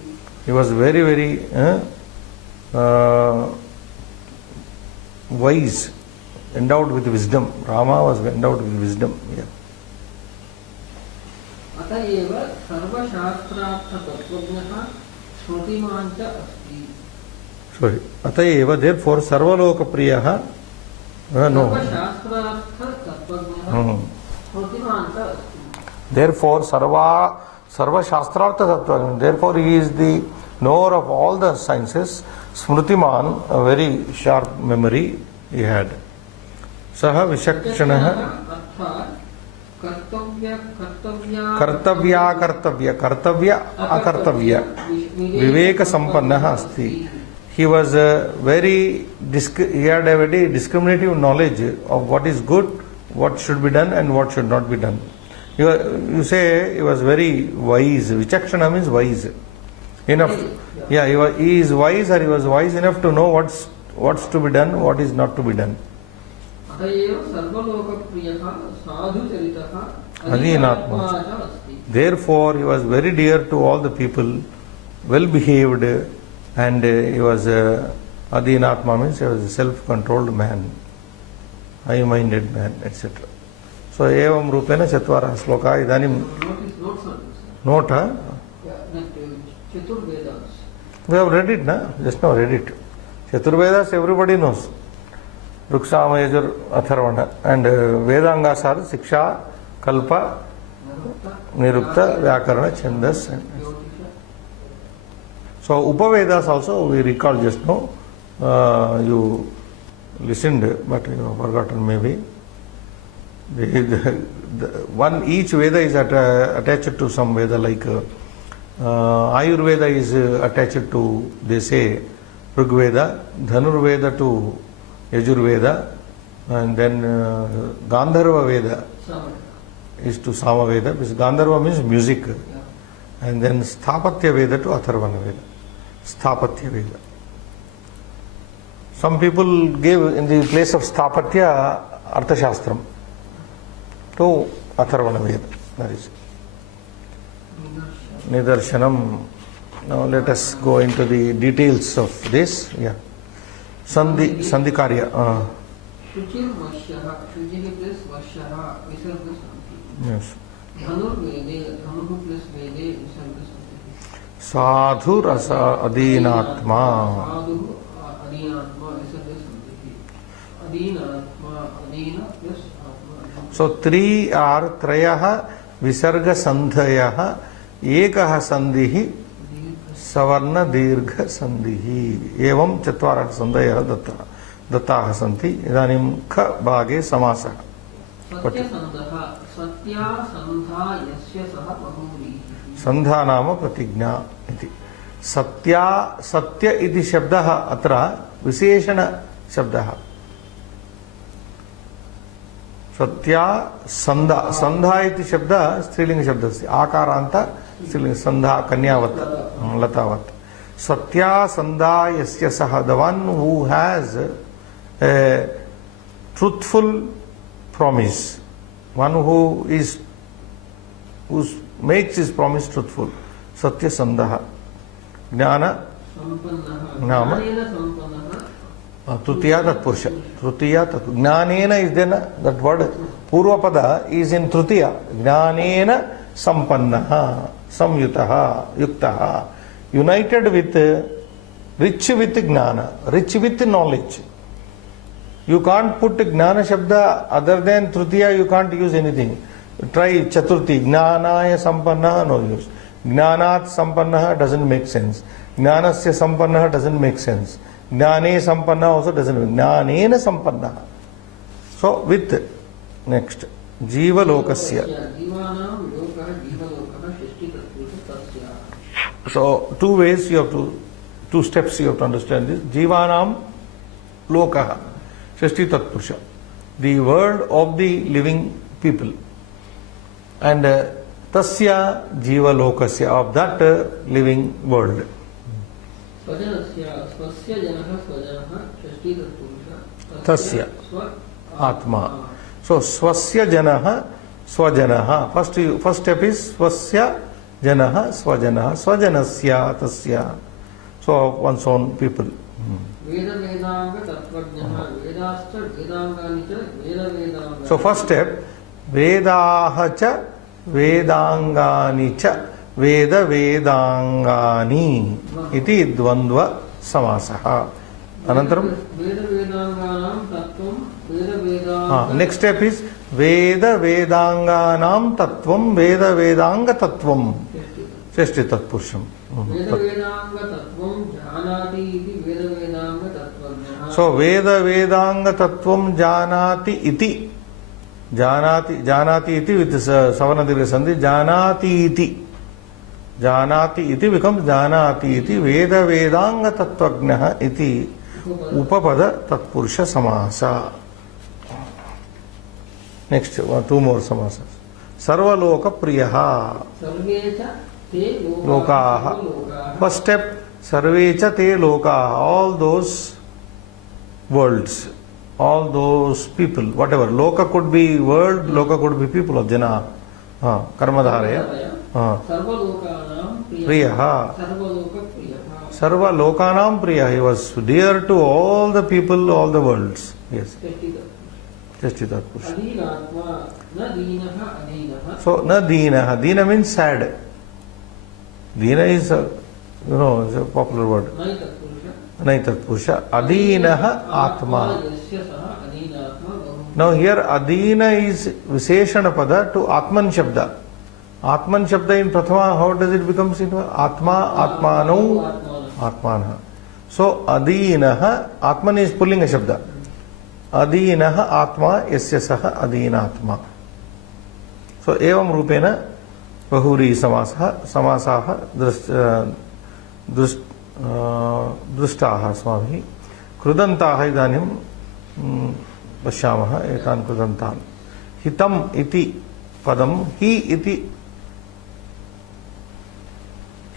He was very, very wise, endowed with wisdom. Rama was endowed with wisdom. Yeah. अतएव सर्वशास्त्रार्थतत्त्वज्ञः श्रुतिमान् च अस्ति. Sorry. Atayeva, therefore, Sarvalokapriyah. No. सर्वशास्त्रार्थतत्त्वज्ञः श्रुतिमान् च अस्ति. Therefore, Sarva Shastrartha Tattva. Therefore, he is the knower of all the sciences. Smrutiman, a very sharp memory he had. Saha Vishakshanaha. Kartavya akartavya Viveka Sampannaha asti. He was he had a very discriminative knowledge of what is good, what should be done and what should not be done. You say he was very wise. Vichakshana means wise. Enough. Yeah, he is wise, or he was wise enough to know what's to be done, what is not to be done. Adhinatma. Therefore, he was very dear to all the people, well behaved, and he was Adhinatma means he was a self-controlled man, high-minded man, etc. So, evam rupena chatvara sloka idanim. Note, huh? We have read it, na? Just now read it. Chaturvedas everybody knows. Ruksama, Yajur, Atharvana. And Vedangas are Siksha, Kalpa, Nirukta, Vyakarana, Chandas. So Upavedas also we recall just now. You listened, but you have forgotten maybe. Each Veda is attached to some Veda, like Ayurveda is attached to, they say, Rigveda, Dhanurveda to Yajurveda, and then Gandharva Veda is to Samaveda, because Gandharva means music, and then Sthapatya Veda to Atharvana Veda. Sthapatya Veda. Some people gave in the place of Sthapatya Arthashastram to Atharvana Veda. That is Nidarshanam. Now let us go into the details of this. Yeah. Sandhikarya. Shuchir Vashyah, Shuchir plus Vashyah, Visarga Santi. Yes. Dhanur Vede, Dhanuhu plus Vede, Visarga Santi. Sadhu Rasa Adhinatma. Sadhu Adhinatma, Visarga Santi. Adhinatma, Adhina plus Atma. So three are Trayaha, Visarga Sandhayaha, Ekaha Sandhihi, Savarna Dirgha Sandhihi. Evam Chattvara Sandhayaha Dattaha Santi. Idanim Kha Bhage Samasa. Satya Sandha, Satya Sandha Yasya Saha Bahuri. Sandha Nama Pratigna iti. Satya iti Shabdaha Atra Viseshana Shabdaha. Satya Sandha. Sandha iti Shabda Strilinga Shabdasi. Akaranta Strilinga Sandha Kanyavata Latavat. Satya Sandha Yasya Saha. The one who has a truthful promise. One who makes his promise truthful. Satya Sandha. Jnana Nama Trutiya Tat Purusha. Trutiya Tat Jnanena is then that word Purvapada is in Trutiya. Jnanena Sampannaha Samyutaha Yuktaha. United with, rich with Jnana, rich with knowledge. You can't put Jnana Shabda other than Trutiya, you can't use anything. Try Chaturthi, Jnanaya Sampannaha, no use. Jnanat Sampannaha doesn't make sense. Jnanasya Sampannaha doesn't make sense. Jnane sampanna also doesn't mean. Jnanena sampanna. So with next Jiva lokasya. Jivanam lokah jiva lokah shishti tatpurusha tasya. So two ways you have to, two steps you have to understand this. Jivanam lokah shishti tatpurusha. The world of the living people. And tasya jiva lokasya, of that living world. Swajanasya swasya janah swajanah shishti tatpurusha Tasya Atma. So swasya janah swajanaha. First step is swasya janah swajanaha. Swajanasya tasya. So one's own people. Veda vedanga tattvajnaha vedascha vedangani cha veda vedanga. So first step, vedaha cha vedangani cha veda vedangani iti dvandva samasaha. Anantaram? Veda vedanganam tattvam veda vedanga. Next step is Veda Vedanganam Tattvam Veda Vedanga Tattvam Sheshti Tatpurusham. Veda vedanga tattvam janati iti veda vedanga tattvajnaha. So Veda Vedanga Tattvam Janati iti. Janati iti with Savanadivya Sandhi. Janati iti becomes Janati iti Veda Vedanga Tattvajnaha iti Upapada Tatpurusha Samasa. Next, two more samasas. Sarvaloka Priyaha. Sarvecha te Lokaha. First step, Sarvecha te lokaha. All those worlds, all those people, whatever. Loka could be world, loka could be people of Jana. Karmadharaya. Sarvalokanam Priyaha. Sarvaloka priyaha. Sarva Lokanam Priya. He was dear to all the people, all the worlds. Yes. Sheshti Tatpurusha. Adinatma na dinaha adinaha. So, na dinaha. Dina means sad. Dina is a, is a popular word. Naitatpurusha. Adinaha Atma. Now here Adina is Visheshana Pada to Atman Shabda. Atman Shabda in Prathama, how does it become? Atma, Atmano, Atmana. So Adinaha, Atman is pulling a Shabda. Adinaha Atma Yasya Saha Adinatma. So Evam Rupena Bahuri Samasaha Drustaha Swami Krudantaha Idanim Pashyamaha Etan Krudantan. Hitam iti Padam Hi iti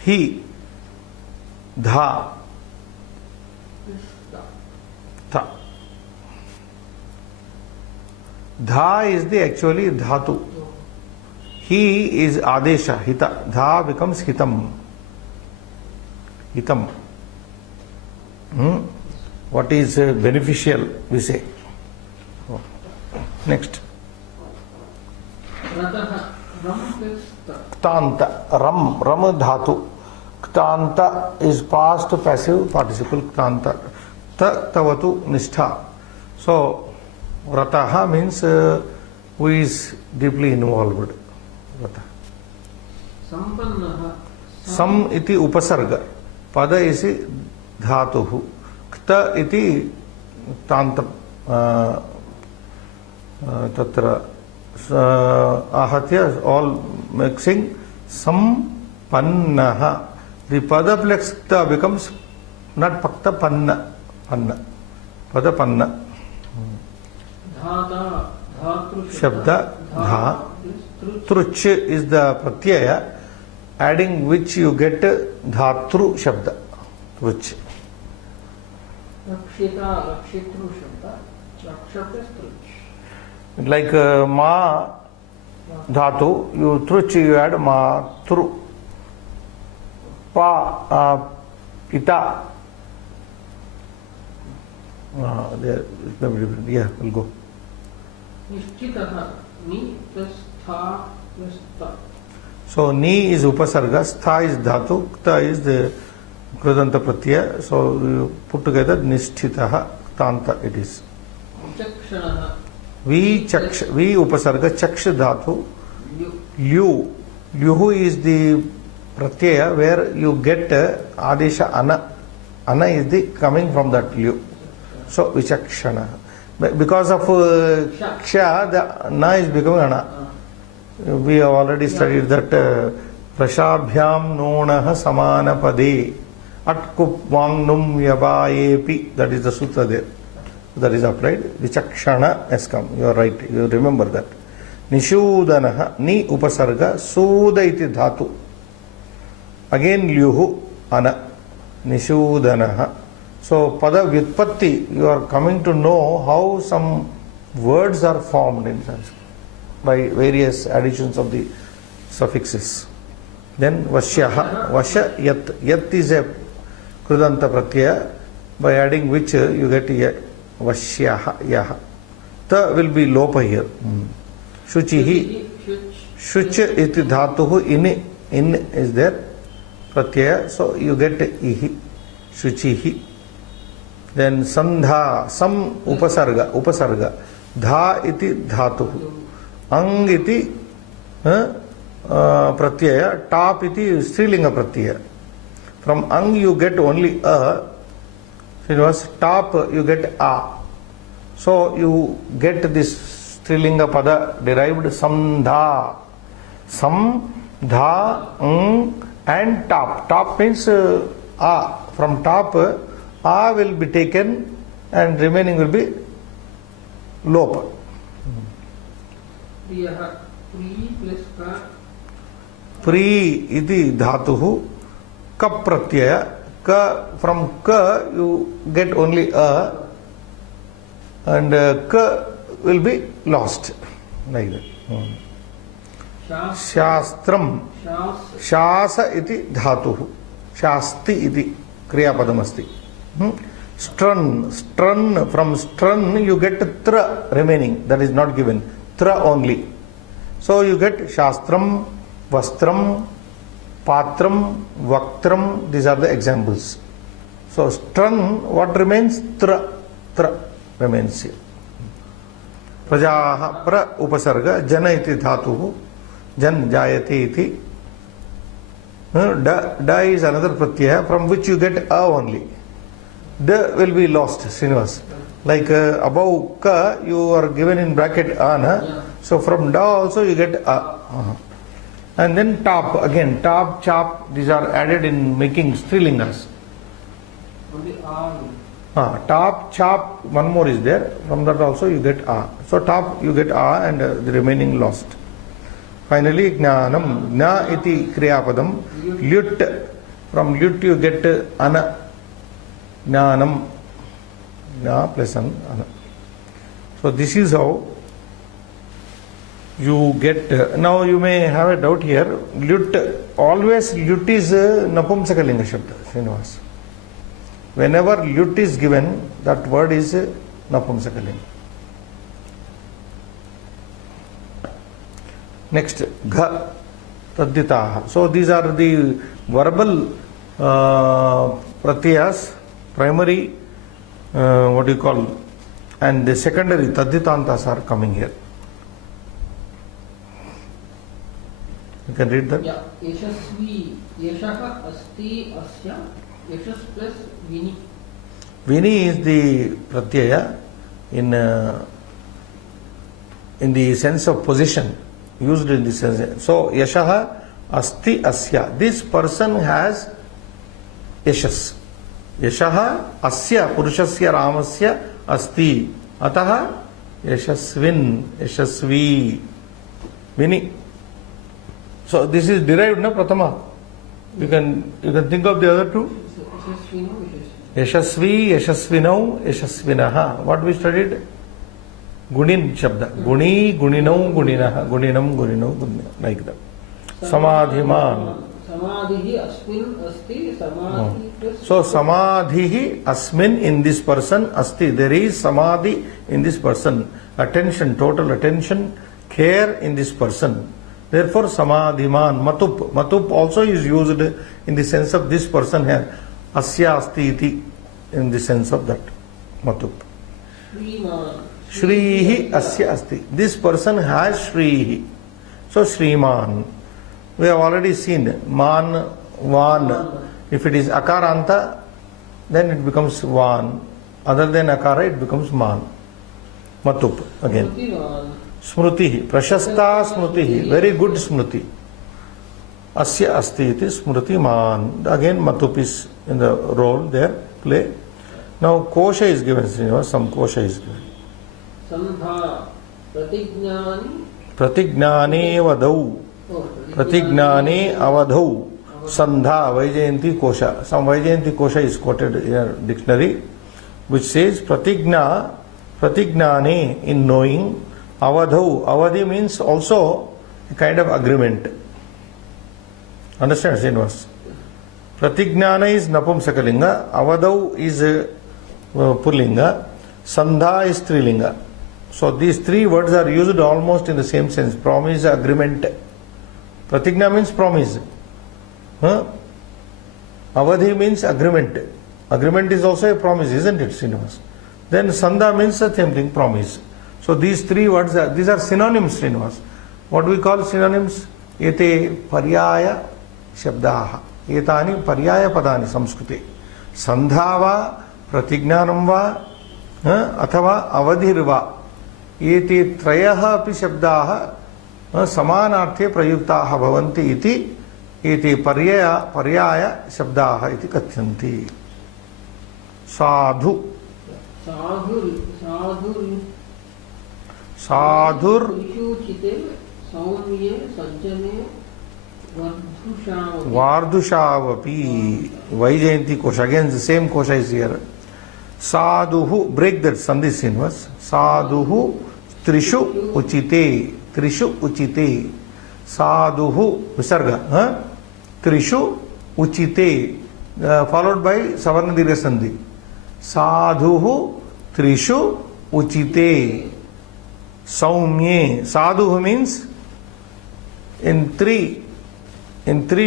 Hi Dha Tha. Dha is the actually dhatu. He is adesha, hita. Dha becomes hitam. Hitam. What is beneficial, we say. Next. Ktanta. Ram dhatu. Ktanta is past passive participle. Ktanta. Tavatu nishtha. So, Vrataha means who is deeply involved. Vrata. Sam iti upasarga. Pada isi dhatuhu. Kta iti tanta tatra ahatya, all mixing. Sampannaha. The padaplex kta becomes not pakta panna. Pada panna. Shabda dha. Truch is the pratyaya, adding which you get dhatru shabda. Truch. Like ma dhatu, you truch, you add ma tru. Pa pita. There, yeah, we'll go. So ni is upasarga, stha is dhatu, kta is the krudanta pratyaya. So you put together nisthitaha, tanta it is. Vi upasarga, chaksh dhatu, Lyuhu is the pratyaya where you get adesha ana. Ana is the coming from that lyu. So vichakshana. Because of ksha, the na is becoming ana. We have already studied that prashabhyam nonaha samana pade atkup vangnum yabayepi. That is the sutra there. That is applied. Vichakshana has come. You are right. You remember that. Nishudanaha ni upasarga suda iti dhatu. Again lyuhu ana. Nishudanaha. So pada vyutpatti, you are coming to know how some words are formed in Sanskrit by various additions of the suffixes. Then Vashyaha, Vasha Yat. Yat is a Krudanta Pratyaya, by adding which you get Vashyaha, Yaha. Ta will be Lopa here. Shuchihi, Shuch iti dhatuhu, in is there, Pratyaya, so you get Ihi, Shuchihi. Then Sandha, Sam Upasarga, Dha iti dhatuhu. Ang iti pratyaya, tap iti strilinga pratyaya. From ang you get only a, it was tap you get a. So you get this strilinga pada derived samdha. Samdha, and tap. Tap means a. From tap, a will be taken and remaining will be lopa. Pri iti dhatuhu ka pratyaya. Ka, from ka you get only a, and ka will be lost like that. Shastram, shasa iti dhatuhu. Shasti iti kriyapadam asti. Strun, from strun you get tra remaining, that is not given. Tra only. So you get Shastram, Vastram, Patram, Vaktram. These are the examples. So strun, what remains? Tra remains here. Prajaha pra upasarga jana iti dhatuhu. Jan jayate iti. Da is another pratyaya from which you get a only. Da will be lost, Srinivas. Like above ka, you are given in bracket ana. So from da also you get a. And then top, again, top, chop, these are added in making strilingas. Only Top, chop, one more is there. From that also you get a. So top you get a and the remaining lost. Finally, jnanam. Jna iti kriyapadam. Lyut. From lyut you get ana. Jnanam. Jna plus an, ana. So this is how you get. Now you may have a doubt here. Lyut, always lyut is napumsakalinga shabda, Srinivas. Whenever lyut is given, that word is napumsakalinga. Next, gha, tadditaha. So these are the verbal pratyas, primary, what do you call, and the secondary tadditantas are coming here. You can read that? Yeah. Yashasvi, Yashaha, Asti, Asya, Yashas plus Vini. Vini is the pratyaya in the sense of position, used in this sense. So, Yashaha, Asti, Asya. This person has Yashas. Yashaha, Asya, Purushasya, Ramasya, Asti. Ataha, Yashasvin, Yashasvi, Vini. So this is derived, na Pratama. You can think of the other two. Yashasvi, Yashasvinau, Yashasvinaha. What we studied? Gunin Shabda. Guni, Guninau, Guninaha. Guninam, Guninau, Gunina. Like that. Samadhiman. Samadhihi asmin asti, samadhi plus. So samadhihi asmin, in this person, asti. There is samadhi in this person. Attention, total attention, care in this person. Therefore, samadhiman, matup. Matup also is used in the sense of this person here. Asya asti iti, in the sense of that. Matup. Shrihi asya asti. This person has Shrihi. So, Shriman. We have already seen man, van. If it is akaranta, then it becomes van. Other than akara, it becomes man. Matup again. Smrutihi, prashasta smrutihi, very good smriti. Asya asti iti smriti man. Again, matup is in the role there, play. Now, kosha is given, some kosha is given. Sandha pratignyani. Pratignane vadau. Pratignane avadhau. Sandha Vaijayanti kosha. Some Vaijayanti kosha is quoted in a dictionary, which says pratigna, pratignane, in knowing, avadhau. Avadhi means also a kind of agreement. Understand, Srinivas? Pratignana is Napumsakalinga, avadhau is Pullinga, Sandha is Strilinga. So these three words are used almost in the same sense. Promise, agreement. Pratigna means promise. Avadhi means agreement. Agreement is also a promise, isn't it, Srinivas? Then Sandha means the same thing, promise. So these three words, these are synonyms, Srinivas. What we call synonyms? Ete paryaya shabdaha. Etani paryaya padani samskrute. Sandha va, pratignanam va, athava avadhirva. Ete trayaha api shabdaha samanarthe prayuktaha bhavanti iti ete paryaya shabdaha iti kathyanti. Sadhu. Sadhur. Vardhushavapi. Vaijayanti kosha. Again, the same kosha is here. Sadhuhu. Break that sandhi Srinivas. Sadhuhu trishu uchite. Trishu uchite. Sadhuhu. Visarga. Trishu uchite. Followed by Savarna Dirgha Sandhi. Sadhuhu trishu uchite. Saumye. Sadhuhu means in three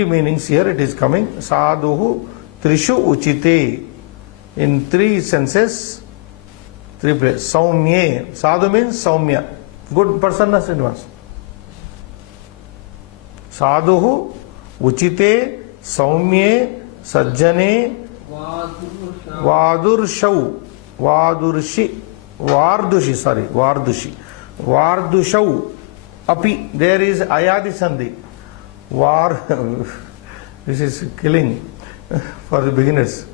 meanings here it is coming. Sadhuhu trishu uchite. In three senses, three places. Saumye. Sadhu means Saumya. Good person, na Srinivas. Sadhuhu uchite Saumye Sajjane Vadurshau. Vardushau api. There is ayadi sandhi. This is killing for the beginners.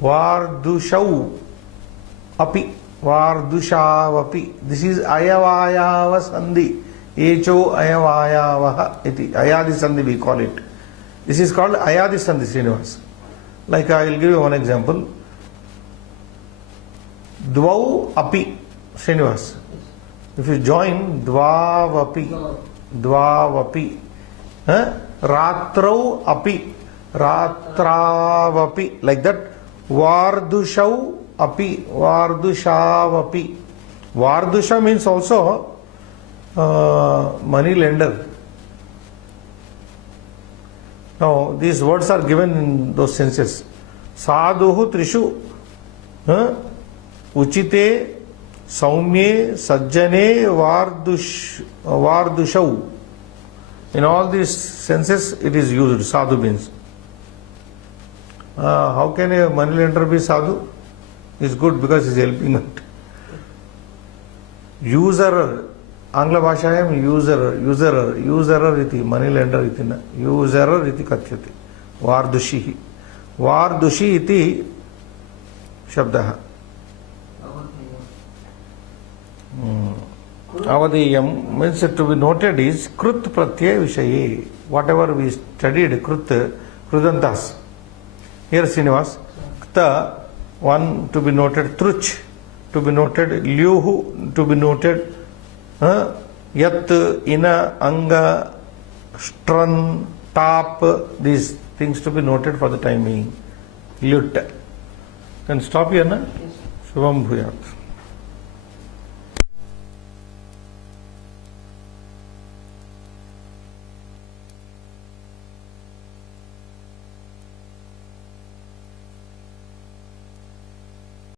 Vardushau api. Vardushavapi. This is ayavayava sandhi. Echo ayavayavaha iti. Ayadi sandhi we call it. This is called ayadi sandhi, Srinivas. Like I will give you one example. Dvau api. Srinivas. If you join dvavapi. Ratrau api. Ratravapi. Like that. Vardushau api. Vardushavapi. Vardusha means also money lender. Now these words are given in those senses. Sadhuhu trishu uchite saumye sajjane vardushau. In all these senses it is used. Sadhu means. How can a money lender be sadhu? It's good because he is helping out. Usurer. Angla bhashayam usurer iti money lender iti na. Usurer iti kathyate. Vardushihi. Vardushi iti shabdaha. Avadiyam means to be noted is krut pratyaya vishaye. Whatever we studied, krut, krudantas. Here Srinivas, kta, one to be noted, truch to be noted, lyuhu to be noted, yat, ina, anga, strun, tap, these things to be noted for the time being. Lyut. Can stop here, na? Shubham bhuyat.